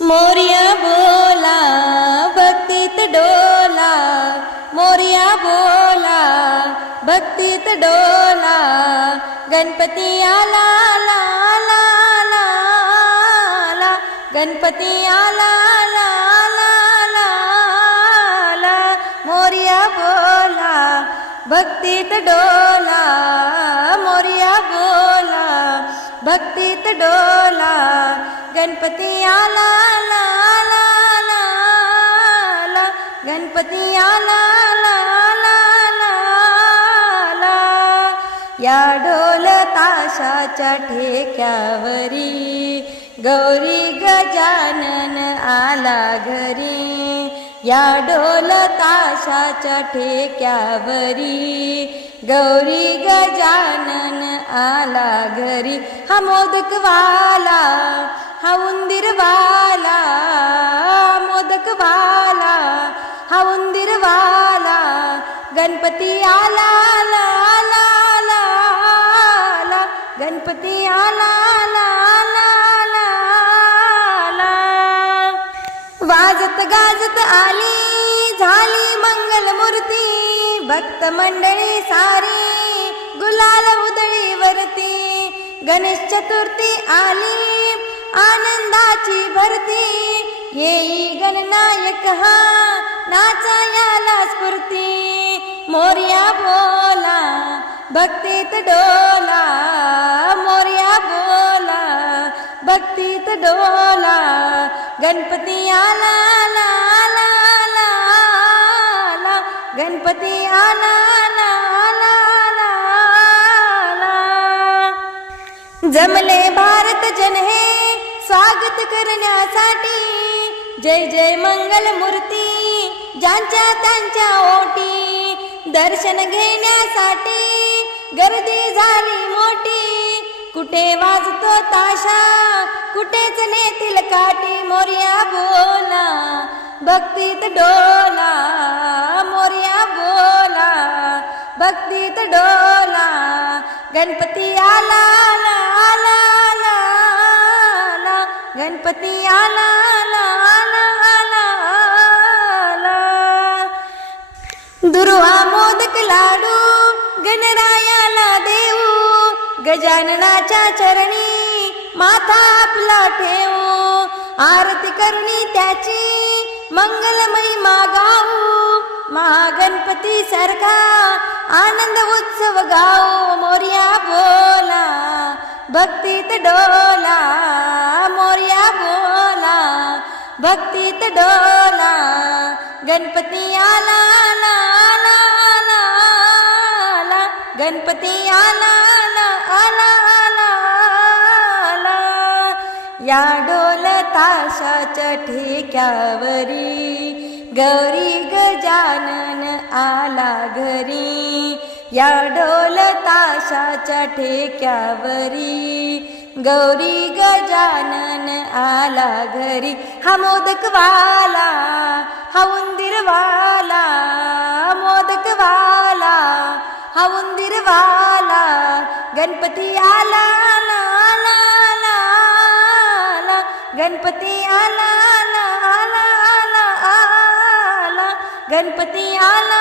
मोर्या बोला भक्तीत डोला. मोर्या बोला भक्तीत डोला. गणपती आला ला ला ला ला. गणपती आला ला ला ला ला. मोर्या बोला भक्तीत डोला. मोर्या बोला भक्तीत डोला. गणपती आला गणपती आला ला ला ला ला. या ढोल ताशाच्या ठेक्यावरी गौरी गजानन आला घरी. या ढोल ताशाच्या ठेक्यावरी गौरी गजानन आला घरी. हा मोदकवाला गणपती आला ला ला ला गणपती आला ला ला ला वाजत गाजत आली झाली मंगल मूर्ती भक्त मंडळी सारी गुलाल उदळीवरती गणेश चतुर्थी आली आनंदाची भरती. येई गणनायक हा नाचा याला स्फूर्ती. मोर्या बोला भक्तीत डोला. मोर्या बोला भक्तीत डोला. गणपती आला ला ला ला ला. गणपती आला ला ला ला ला. जमले भारत जन हे स्वागत करण्यासाठी. जय जय मंगल मूर्ती ज्यांच्या त्यांच्या ओटी. दर्शन घेण्यासाठी गर्दी झाली मोठी. कुठे वाजतो ताशा? कुठेच नेतील काठी मोर्या बोला. भक्तीत डोला मोर्या बोला. भक्तीत डोला गणपती आला आला आला गणपती आला लाडू गणरायाला देऊ. गजाननाच्या चरणी माथा आपला ठेवू. आरती करुणी त्याची मंगलमयी मागाऊ. महागणपती सारखा आनंद उत्सव गाऊ. मोर्या बोला भक्तीत डोला. मोर्या बोला भक्तीत डोला. गणपती आला गणपती आला आला आला आला आला. या डोल ताशाच्या ठेक्यावरी गौरी गजानन आला घरी. या ढोल ताशाच्या ठेक्यावरी गौरी गजानन आला घरी. हा मोदकवाला हा उंदीरवाला गणपती आला आला आला आला आला. गणपती आला आला आला आला आला. गणपती आला